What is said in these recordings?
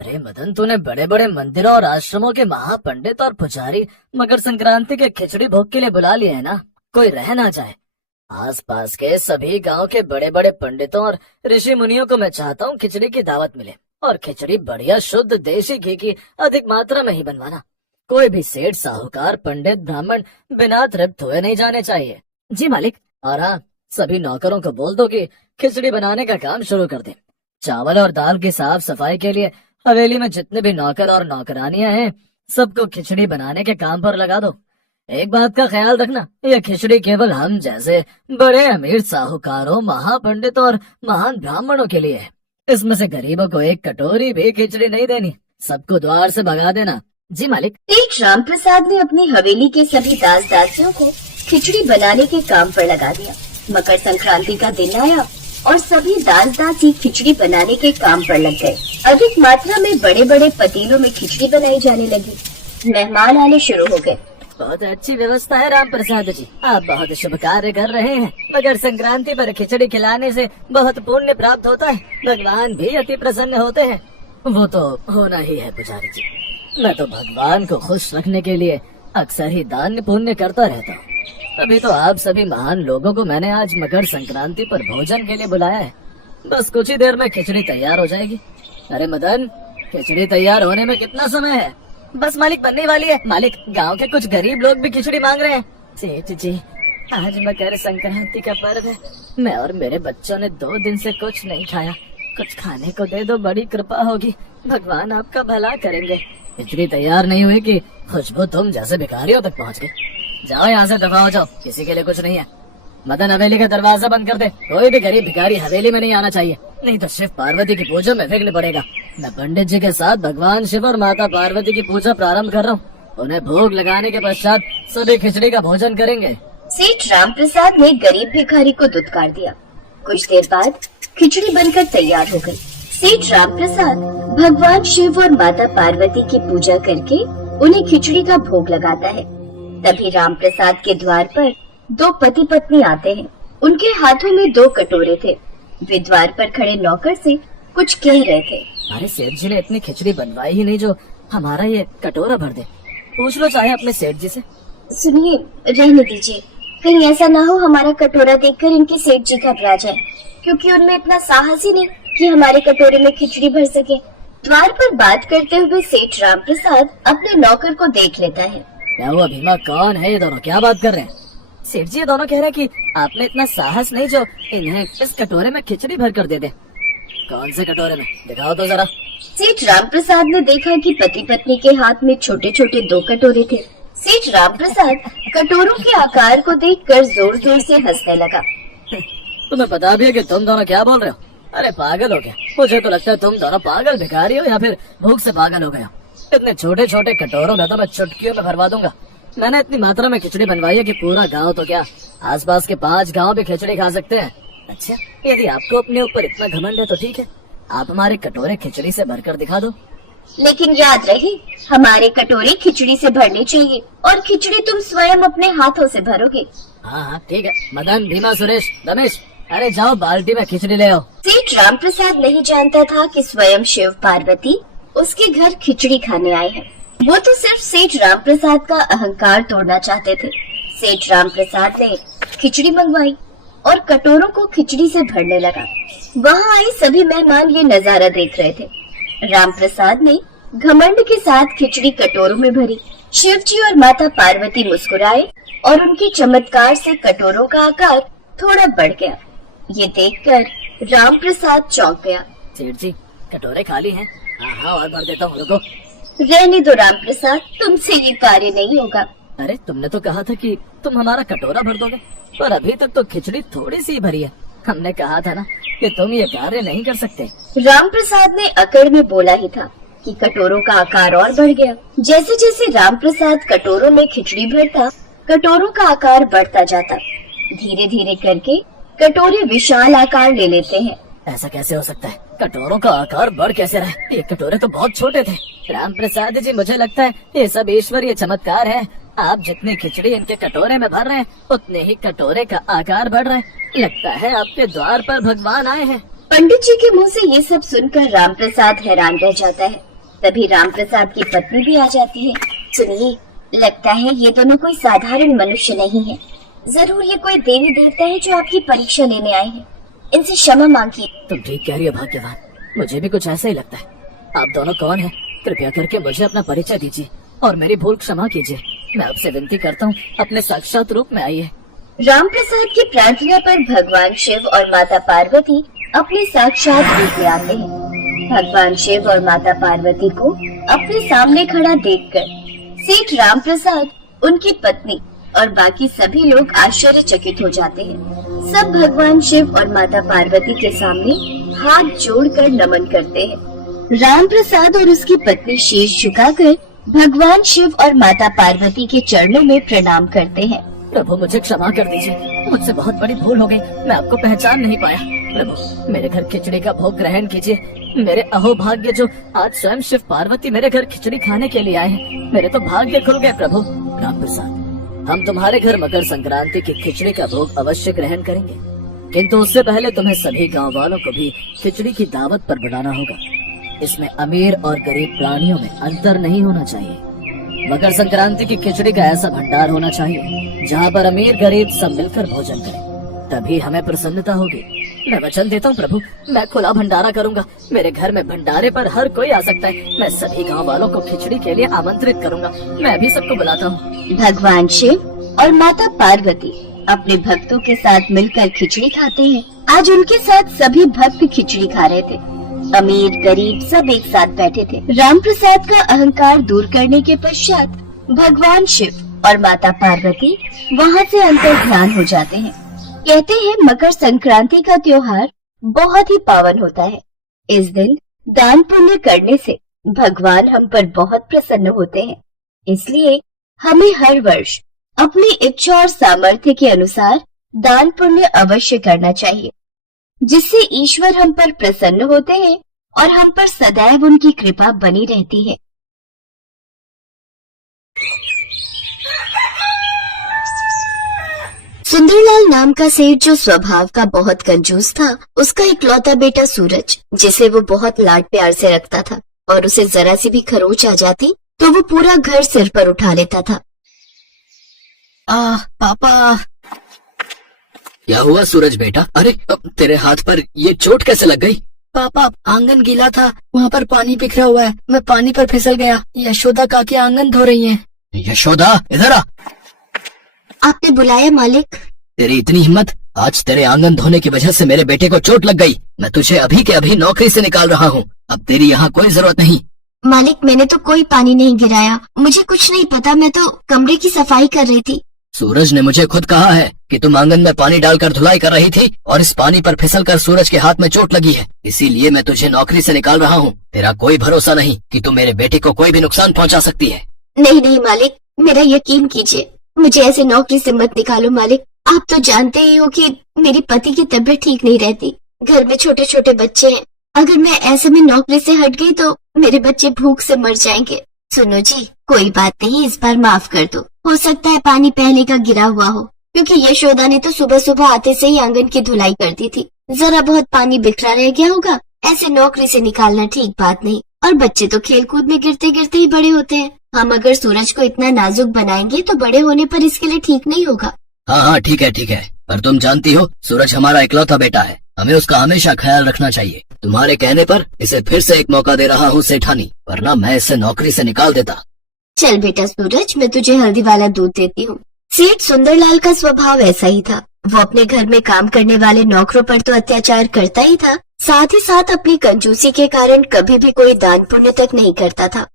अरे मदन, तूने बड़े बड़े मंदिरों और आश्रमों के महापंडित और पुजारी मकर संक्रांति के खिचड़ी भोग के लिए बुला लिए है ना, कोई रह ना जाए। आसपास के सभी गांव के बड़े बड़े पंडितों और ऋषि मुनियों को मैं चाहता हूँ खिचड़ी की दावत मिले, और खिचड़ी बढ़िया शुद्ध देशी घी की अधिक मात्रा में ही बनवाना। कोई भी सेठ, साहूकार, पंडित, ब्राह्मण बिना तृप्त हुए नहीं जाने चाहिए। जी मालिक। और हाँ, सभी नौकरों को बोल दो कि खिचड़ी बनाने का काम शुरू कर दे। चावल और दाल की साफ सफाई के लिए हवेली में जितने भी नौकर और नौकरानियां हैं, सबको खिचड़ी बनाने के काम पर लगा दो। एक बात का ख्याल रखना, यह खिचड़ी केवल हम जैसे बड़े अमीर साहूकारों, महापंडितों और महान ब्राह्मणों के लिए है। इसमें से गरीबों को एक कटोरी भी खिचड़ी नहीं देनी, सबको द्वार से भगा देना। जी मालिक। सेठ राम प्रसाद ने अपनी हवेली के सभी दास दासियों को खिचड़ी बनाने के काम पर लगा दिया। मकर संक्रांति का दिन आया और सभी दास दासी खिचड़ी बनाने के काम पर लग गए। अधिक मात्रा में बड़े बड़े पतीलों में खिचड़ी बनाई जाने लगी। मेहमान आने शुरू हो गए। बहुत अच्छी व्यवस्था है राम प्रसाद जी, आप बहुत शुभ कार्य कर रहे हैं। मकर संक्रांति पर खिचड़ी खिलाने से बहुत पुण्य प्राप्त होता है, भगवान भी अति प्रसन्न होते हैं। वो तो होना ही है पुजारी जी, मैं तो भगवान को खुश रखने के लिए अक्सर ही दान पुण्य करता रहता हूँ। अभी तो आप सभी महान लोगों को मैंने आज मकर संक्रांति पर भोजन के लिए बुलाया है। बस कुछ ही देर में खिचड़ी तैयार हो जाएगी। अरे मदन, खिचड़ी तैयार होने में कितना समय है? बस मालिक, बनने वाली है। मालिक, गांव के कुछ गरीब लोग भी खिचड़ी मांग रहे हैं। सेठ जी, आज मकर संक्रांति का पर्व है, मैं और मेरे बच्चों ने 2 दिन से कुछ नहीं खाया। कुछ खाने को दे दो, बड़ी कृपा होगी, भगवान आपका भला करेंगे। खिचड़ी तैयार नहीं हुई कि खुशबू तुम जैसे भिखारियों तक पहुँच गई। जाओ यहाँ से, दफा हो जाओ, किसी के लिए कुछ नहीं है। मदन, हवेली का दरवाजा बंद कर दे। कोई भी गरीब भिखारी हवेली में नहीं आना चाहिए, नहीं तो शिव पार्वती की पूजा में विघ्न पड़ेगा। मैं पंडित जी के साथ भगवान शिव और माता पार्वती की पूजा प्रारंभ कर रहा हूँ। उन्हें भोग लगाने के पश्चात सभी खिचड़ी का भोजन करेंगे। सेठ राम प्रसाद ने गरीब भिखारी को दुत्कार दिया। कुछ देर बाद खिचड़ी बनकर तैयार हो गई। सेठ राम प्रसाद भगवान शिव और माता पार्वती की पूजा करके उन्हें खिचड़ी का भोग लगाता है। तभी राम प्रसाद के द्वार पर 2 पति पत्नी आते हैं। उनके हाथों में 2 कटोरे थे। वे द्वार पर खड़े नौकर से कुछ कह रहे थे। अरे सेठ जी ने इतनी खिचड़ी बनवाई ही नहीं जो हमारा ये कटोरा भर दे। पूछ लो चाहे अपने सेठ जी से। सुनिए, रहने दीजिए, कहीं ऐसा ना हो हमारा कटोरा देखकर इनके सेठ जी घबरा जाए, क्योंकि उनमें इतना साहस ही नहीं कि हमारे कटोरे में खिचड़ी भर सके। द्वार पर बात करते हुए सेठ राम प्रसाद अपने नौकर को देख लेता है। क्या हुआ भीमा, कौन है ये दोनों, क्या बात कर रहे हैं? सेठ जी, ये दोनों कह रहे हैं कि आपने इतना साहस नहीं जो इन्हें इस कटोरे में खिचड़ी भर कर दे दे। कौन से कटोरे में, दिखाओ तो जरा। सेठ राम प्रसाद ने देखा कि पति पत्नी के हाथ में छोटे छोटे 2 कटोरे थे। सेठ राम प्रसाद कटोरों के आकार को देखकर जोर जोर से हंसने लगा। तुम्हें पता भी है कि तुम दोनों क्या बोल रहे हो? अरे पागल हो क्या? मुझे तो लगता है तुम दोनों पागल भिखारी हो या फिर भूख से पागल हो गए हो। इतने छोटे छोटे कटोरों में तो मैं चुटकियों में भरवा दूंगा। मैंने इतनी मात्रा में खिचड़ी बनवाई है कि पूरा गांव तो क्या, आसपास के 5 गांव भी खिचड़ी खा सकते हैं। अच्छा, यदि आपको अपने ऊपर इतना घमंड है तो ठीक है, आप हमारे कटोरे खिचड़ी से भरकर दिखा दो। लेकिन याद रहे, हमारे कटोरे खिचड़ी से भरने चाहिए और खिचड़ी तुम स्वयं अपने हाथों से भरोगे। हाँ हाँ ठीक है। मदन, भीमा, सुरेश, रमेश, अरे जाओ बाल्टी में खिचड़ी ले आओ। सेठ राम प्रसाद नहीं जानता था कि स्वयं शिव पार्वती उसके घर खिचड़ी खाने आए हैं। वो तो सिर्फ सेठ राम प्रसाद का अहंकार तोड़ना चाहते थे। सेठ राम प्रसाद ने खिचड़ी मंगवाई और कटोरों को खिचड़ी से भरने लगा। वहाँ आए सभी मेहमान ये नजारा देख रहे थे। राम प्रसाद ने घमंड के साथ खिचड़ी कटोरों में भरी। शिव जी और माता पार्वती मुस्कुराए और उनके चमत्कार से कटोरों का आकार थोड़ा बढ़ गया। ये देखकर राम प्रसाद चौंक गया। सेठ जी, कटोरे खाली हैं? हाँ, और भर देता हूँ, रुको। रहने दो राम प्रसाद, तुमसे ये कार्य नहीं होगा। अरे तुमने तो कहा था कि तुम हमारा कटोरा भर दोगे, पर अभी तक तो खिचड़ी थोड़ी सी भरी है। हमने कहा था ना कि तुम ये कार्य नहीं कर सकते। राम प्रसाद ने अकड़ में बोला ही था कि कटोरों का आकार और बढ़ गया। जैसे जैसे राम प्रसाद कटोरों में खिचड़ी भरता, कटोरों का आकार बढ़ता जाता। धीरे धीरे करके कटोरे विशाल आकार ले लेते हैं। ऐसा कैसे हो सकता है? कटोरों का आकार बढ़ कैसे रहा है? ये कटोरे तो बहुत छोटे थे। राम प्रसाद जी, मुझे लगता है ये सब ईश्वरीय चमत्कार है। आप जितनी खिचड़ी इनके कटोरे में भर रहे हैं, उतने ही कटोरे का आकार बढ़ रहा है। लगता है आपके द्वार पर भगवान आए हैं। पंडित जी के मुंह से ये सब सुनकर राम प्रसाद हैरान रह जाता है। तभी रामप्रसाद की पत्नी भी आ जाती है। सुनिए, लगता है ये दोनों कोई साधारण मनुष्य नहीं है। जरूर ये कोई देवी देवता है जो आपकी परीक्षा लेने आए हैं। इनसे क्षमा मांगिए। तुम ठीक कह रही हो भाग्यवान, मुझे भी कुछ ऐसा ही लगता है। आप दोनों कौन हैं? कृपया करके मुझे अपना परिचय दीजिए और मेरी भूल क्षमा कीजिए। मैं आपसे विनती करता हूँ, अपने साक्षात रूप में आइए। रामप्रसाद की प्रार्थना पर भगवान शिव और माता पार्वती अपने साक्षात रूप में आते हैं। भगवान शिव और माता पार्वती को अपने सामने खड़ा देखकर सेठ रामप्रसाद, उनकी पत्नी और बाकी सभी लोग आश्चर्यचकित हो जाते हैं। सब भगवान शिव और माता पार्वती के सामने हाथ जोड़कर नमन करते हैं। रामप्रसाद और उसकी पत्नी शीश झुकाकर भगवान शिव और माता पार्वती के चरणों में प्रणाम करते हैं। प्रभु मुझे क्षमा कर दीजिए, मुझसे बहुत बड़ी भूल हो गई। मैं आपको पहचान नहीं पाया। प्रभु मेरे घर खिचड़ी का भोग ग्रहण कीजिए। मेरे अहोभाग्य जो आज स्वयं शिव पार्वती मेरे घर खिचड़ी खाने के लिए आए हैं, मेरे तो भाग्य खुल गए। प्रभु रामप्रसाद, हम तुम्हारे घर मकर संक्रांति की खिचड़ी का भोग अवश्य ग्रहण करेंगे, किंतु उससे पहले तुम्हें सभी गांव वालों को भी खिचड़ी की दावत पर बुलाना होगा। इसमें अमीर और गरीब प्राणियों में अंतर नहीं होना चाहिए। मकर संक्रांति की खिचड़ी का ऐसा भंडार होना चाहिए जहाँ पर अमीर गरीब सब मिलकर भोजन करें, तभी हमें प्रसन्नता होगी। मैं वचन देता हूँ प्रभु, मैं खुला भंडारा करूँगा। मेरे घर में भंडारे पर हर कोई आ सकता है। मैं सभी गांव वालों को खिचड़ी के लिए आमंत्रित करूँगा। मैं भी सबको बुलाता हूँ। भगवान शिव और माता पार्वती अपने भक्तों के साथ मिलकर खिचड़ी खाते हैं। आज उनके साथ सभी भक्त खिचड़ी खा रहे थे। अमीर गरीब सब एक साथ बैठे थे। रामप्रसाद का अहंकार दूर करने के पश्चात भगवान शिव और माता पार्वती वहाँ से अंतर ध्यान हो जाते हैं। कहते हैं मकर संक्रांति का त्योहार बहुत ही पावन होता है। इस दिन दान पुण्य करने से भगवान हम पर बहुत प्रसन्न होते हैं। इसलिए हमें हर वर्ष अपनी इच्छा और सामर्थ्य के अनुसार दान पुण्य अवश्य करना चाहिए, जिससे ईश्वर हम पर प्रसन्न होते हैं और हम पर सदैव उनकी कृपा बनी रहती है। सुंदरलाल नाम का सेठ जो स्वभाव का बहुत कंजूस था, उसका इकलौता बेटा सूरज, जिसे वो बहुत लाड प्यार से रखता था और उसे जरा सी भी खरोच आ जाती तो वो पूरा घर सिर पर उठा लेता था। पापा। क्या हुआ सूरज बेटा? अरे तेरे हाथ पर ये चोट कैसे लग गई? पापा आंगन गीला था, वहाँ पर पानी बिखरा हुआ है, मैं पानी पर फिसल गया। यशोदा काकी आंगन धो रही हैं। यशोदा इधर आ। आपने बुलाया मालिक? तेरी इतनी हिम्मत, आज तेरे आंगन धोने की वजह से मेरे बेटे को चोट लग गई। मैं तुझे अभी के अभी नौकरी से निकाल रहा हूँ। अब तेरी यहाँ कोई जरूरत नहीं। मालिक मैंने तो कोई पानी नहीं गिराया, मुझे कुछ नहीं पता, मैं तो कमरे की सफाई कर रही थी। सूरज ने मुझे खुद कहा है कि तुम आंगन में पानी डालकर धुलाई कर रही थी और इस पानी पर फिसलकर सूरज के हाथ में चोट लगी है, इसीलिए मैं तुझे नौकरी से निकाल रहा हूँ। तेरा कोई भरोसा नहीं कि तुम मेरे बेटे को कोई भी नुकसान पहुँचा सकती है। नहीं नहीं मालिक, मेरा यकीन कीजिए, मुझे ऐसे नौकरी से मत निकालो मालिक। आप तो जानते ही हो कि मेरी पति की तबीयत ठीक नहीं रहती, घर में छोटे छोटे बच्चे हैं। अगर मैं ऐसे में नौकरी से हट गई तो मेरे बच्चे भूख से मर जाएंगे। सुनो जी, कोई बात नहीं, इस बार माफ कर दो। हो सकता है पानी पहले का गिरा हुआ हो, क्योंकि यशोदा ने तो सुबह सुबह आते से ही आंगन की धुलाई कर दी थी। जरा बहुत पानी बिखरा रह गया होगा। ऐसे नौकरी से निकालना ठीक बात नहीं, और बच्चे तो खेलकूद में गिरते गिरते ही बड़े होते हैं। हम अगर सूरज को इतना नाजुक बनाएंगे तो बड़े होने पर इसके लिए ठीक नहीं होगा। हाँ ठीक है, पर तुम जानती हो सूरज हमारा इकलौता बेटा है, हमें उसका हमेशा ख्याल रखना चाहिए। तुम्हारे कहने पर इसे फिर से एक मौका दे रहा हूँ सेठानी, वरना मैं इसे नौकरी से निकाल देता। चल बेटा सूरज, मैं तुझे हल्दी वाला दूध देती हूँ। सेठ सुंदरलाल का स्वभाव ऐसा ही था। वो अपने घर में काम करने वाले नौकरों पर तो अत्याचार करता ही था, साथ ही साथ अपनी कंजूसी के कारण कभी भी कोई दान पुण्य तक नहीं करता था।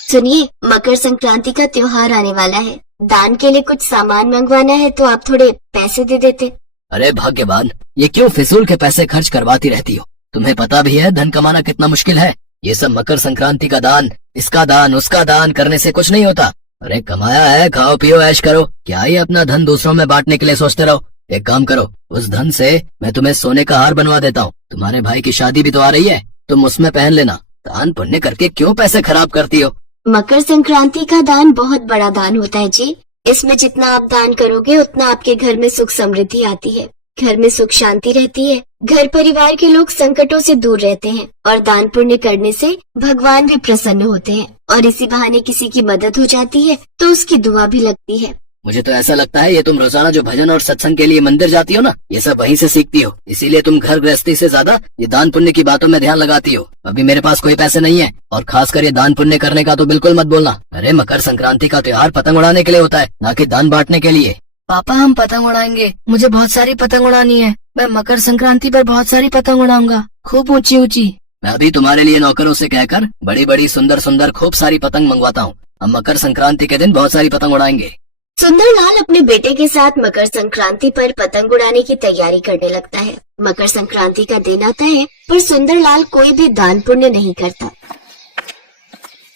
सुनिए, मकर संक्रांति का त्योहार आने वाला है, दान के लिए कुछ सामान मंगवाना है, तो आप थोड़े पैसे दे देते। अरे भाग्यवान, ये क्यों फिजूल के पैसे खर्च करवाती रहती हो? तुम्हें पता भी है धन कमाना कितना मुश्किल है। ये सब मकर संक्रांति का दान, इसका दान, उसका दान करने से कुछ नहीं होता। अरे कमाया है, खाओ पियो ऐश करो, क्या ही अपना धन दूसरों में बांटने के लिए सोचते रहो। एक काम करो, उस धन से मैं तुम्हें सोने का हार बनवा देता हूँ। तुम्हारे भाई की शादी भी तो आ रही है, तुम उसमें पहन लेना। दान पुण्य करके क्यों पैसे खराब करती हो? मकर संक्रांति का दान बहुत बड़ा दान होता है जी। इसमें जितना आप दान करोगे उतना आपके घर में सुख समृद्धि आती है। घर में सुख शांति रहती है, घर परिवार के लोग संकटों से दूर रहते हैं और दान पुण्य करने से भगवान भी प्रसन्न होते हैं और इसी बहाने किसी की मदद हो जाती है तो उसकी दुआ भी लगती है। मुझे तो ऐसा लगता है ये तुम रोजाना जो भजन और सत्संग के लिए मंदिर जाती हो ना, ये सब वहीं से सीखती हो, इसीलिए तुम घर गृहस्थी से ज्यादा ये दान पुण्य की बातों में ध्यान लगाती हो। अभी मेरे पास कोई पैसे नहीं है और खासकर ये दान पुण्य करने का तो बिल्कुल मत बोलना। अरे मकर संक्रांति का त्योहार पतंग उड़ाने के लिए होता है, न कि दान बांटने के लिए। पापा हम पतंग उड़ाएंगे, मुझे बहुत सारी पतंग उड़ानी है। मैं मकर संक्रांति पर बहुत सारी पतंग उड़ाऊंगा, खूब ऊंची ऊंची। मैं अभी तुम्हारे लिए नौकरों से कहकर बड़ी बड़ी सुंदर सुंदर खूब सारी पतंग मंगवाता हूँ। हम मकर संक्रांति के दिन बहुत सारी पतंग उड़ाएंगे। सुंदरलाल अपने बेटे के साथ मकर संक्रांति पर पतंग उड़ाने की तैयारी करने लगता है। मकर संक्रांति का दिन आता है पर सुंदरलाल कोई भी दान पुण्य नहीं करता।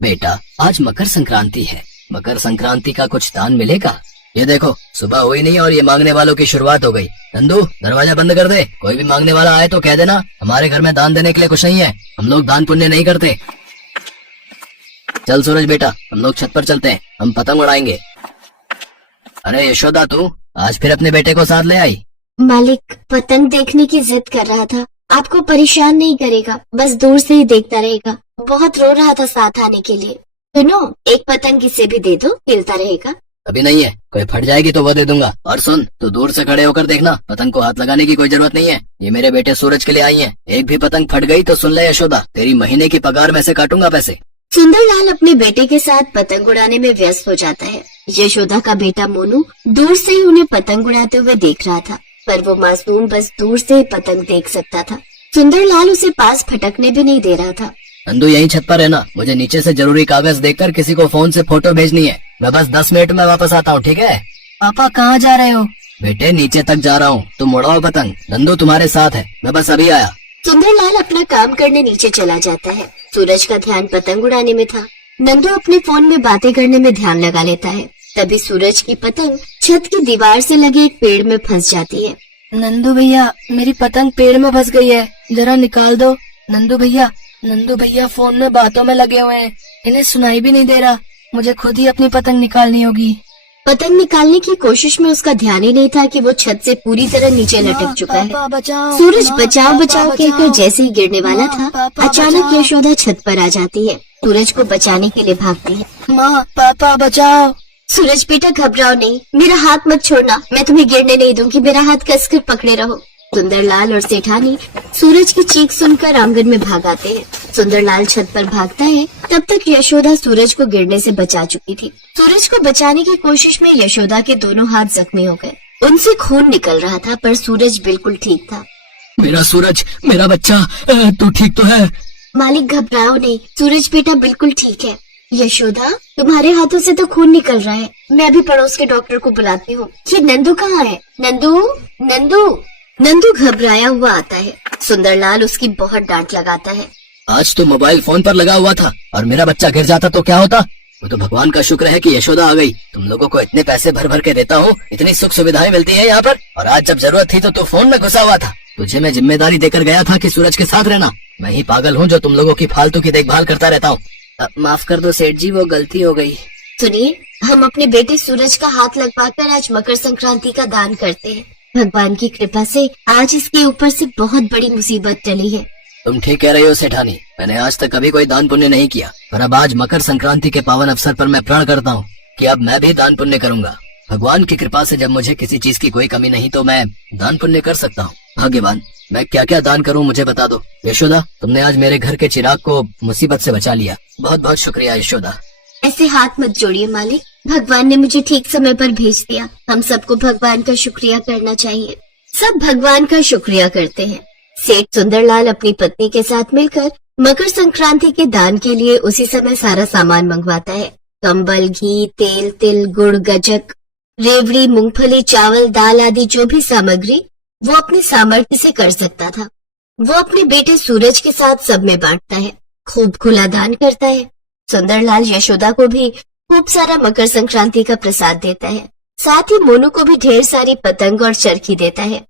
बेटा आज मकर संक्रांति है, मकर संक्रांति का कुछ दान मिलेगा? ये देखो सुबह हुई नहीं और ये मांगने वालों की शुरुआत हो गई। नंदू दरवाजा बंद कर दे, कोई भी मांगने वाला आए तो कह देना हमारे घर में दान देने के लिए कुछ नहीं है, हम लोग दान पुण्य नहीं करते। चल सूरज बेटा हम लोग छत पर चलते हैं, हम पतंग उड़ाएंगे। अरे यशोदा तू आज फिर अपने बेटे को साथ ले आई? मालिक पतंग देखने की जिद कर रहा था, आपको परेशान नहीं करेगा, बस दूर से ही देखता रहेगा। बहुत रो रहा था साथ आने के लिए। सुनो एक पतंग किसे भी दे दो, मिलता रहेगा। अभी नहीं है, कोई फट जाएगी तो वो दे दूंगा। और सुन तू दूर से खड़े होकर देखना, पतंग को हाथ लगाने की कोई जरूरत नहीं है, ये मेरे बेटे सूरज के लिए आई है। एक भी पतंग फट गई तो सुन ले यशोदा, तेरी महीने की पगार में से काटूंगा पैसे। सुंदरलाल अपने बेटे के साथ पतंग उड़ाने में व्यस्त हो जाता है। यशोदा का बेटा मोनू दूर से ही उन्हें पतंग उड़ाते हुए देख रहा था, पर वो मासूम बस दूर से ही पतंग देख सकता था। सुंदरलाल उसे पास फटकने भी नहीं दे रहा था। नंदू यहीं छत पर रहना, मुझे नीचे से जरूरी कागज देखकर किसी को फोन से फोटो भेजनी है। मैं बस 10 मिनट में वापस आता हूँ, ठीक है? पापा कहाँ जा रहे हो? बेटे नीचे तक जा रहा हूँ, तुम उड़ाओ पतंग, नंदू तुम्हारे साथ है, मैं बस अभी आया। सुंदरलाल अपना काम करने नीचे चला जाता है। सूरज का ध्यान पतंग उड़ाने में था। नंदू अपने फोन में बातें करने में ध्यान लगा लेता है। तभी सूरज की पतंग छत की दीवार से लगे एक पेड़ में फंस जाती है। नंदू भैया मेरी पतंग पेड़ में फंस गई है, जरा निकाल दो। नंदू भैया फोन में बातों में लगे हुए हैं, इन्हें सुनाई भी नहीं दे रहा, मुझे खुद ही अपनी पतंग निकालनी होगी। पतंग निकालने की कोशिश में उसका ध्यान ही नहीं था कि वो छत से पूरी तरह नीचे लटक चुका है। सूरज बचाओ बचाओ कहकर जैसे ही गिरने वाला था, अचानक यशोदा छत पर आ जाती है। सूरज को बचाने के लिए भागती है। माँ पापा बचाओ। सूरज बेटा घबराओ नहीं, मेरा हाथ मत छोड़ना, मैं तुम्हें गिरने नहीं दूंगी, मेरा हाथ कसकर पकड़े रहो। सुंदरलाल और सेठानी सूरज की चीख सुनकर आंगन में भाग आते हैं। सुंदरलाल छत पर भागता है, तब तक यशोदा सूरज को गिरने से बचा चुकी थी। सूरज को बचाने की कोशिश में यशोदा के दोनों हाथ जख्मी हो गए, उनसे खून निकल रहा था, पर सूरज बिल्कुल ठीक था। मेरा सूरज, मेरा बच्चा, तू ठीक तो है? मालिक घबराओ नहीं, सूरज बेटा बिल्कुल ठीक है। यशोदा तुम्हारे हाथों से तो खून निकल रहा है, मैं अभी पड़ोस के डॉक्टर को बुलाती हूँ। ये नंदू कहाँ है? नंदू घबराया हुआ आता है। सुंदरलाल उसकी बहुत डांट लगाता है। आज तो मोबाइल फोन पर लगा हुआ था और मेरा बच्चा गिर जाता तो क्या होता? वो तो भगवान का शुक्र है कि यशोदा आ गई। तुम लोगों को इतने पैसे भर भर के देता हूँ, इतनी सुख सुविधाएं मिलती हैं यहाँ पर, और आज जब जरूरत थी तो तू फोन में घुसा हुआ था। तुझे मैं जिम्मेदारी देकर गया था कि सूरज के साथ रहना। मैं ही पागल हूँ जो तुम लोगों की फालतू की देखभाल करता रहता हूँ। माफ कर दो सेठ जी, वो गलती हो गई। सुनिए, हम अपने बेटे सूरज का हाथ लगवाकर आज मकर संक्रांति का दान करते हैं। भगवान की कृपा से आज इसके ऊपर से बहुत बड़ी मुसीबत टली है। तुम ठीक कह रही हो सेठानी, मैंने आज तक कभी कोई दान पुण्य नहीं किया, पर अब आज मकर संक्रांति के पावन अवसर पर मैं प्रण करता हूँ कि अब मैं भी दान पुण्य करूंगा। भगवान की कृपा से जब मुझे किसी चीज की कोई कमी नहीं तो मैं दान पुण्य कर सकता हूँ। भाग्यवान, मैं क्या क्या दान करूँ मुझे बता दो। यशोदा, तुमने आज मेरे घर के चिराग को मुसीबत से बचा लिया, बहुत बहुत शुक्रिया यशोदा। ऐसे हाथ मत जोड़िए मालिक, भगवान ने मुझे ठीक समय पर भेज दिया। हम सबको भगवान का शुक्रिया करना चाहिए। सब भगवान का शुक्रिया करते हैं। सेठ सुंदरलाल अपनी पत्नी के साथ मिलकर मकर संक्रांति के दान के लिए उसी समय सारा सामान मंगवाता है। कंबल, घी, तेल, तिल, गुड़, गज्जक, रेवड़ी, मूंगफली, चावल, दाल आदि जो भी सामग्री वो अपने सामर्थ्य से कर सकता था, वो अपने बेटे सूरज के साथ सब में बांटता है। खूब खुला दान करता है। सुंदरलाल यशोदा को भी खूब सारा मकर संक्रांति का प्रसाद देता है। साथ ही मोनू को भी ढेर सारी पतंग और चरखी देता है।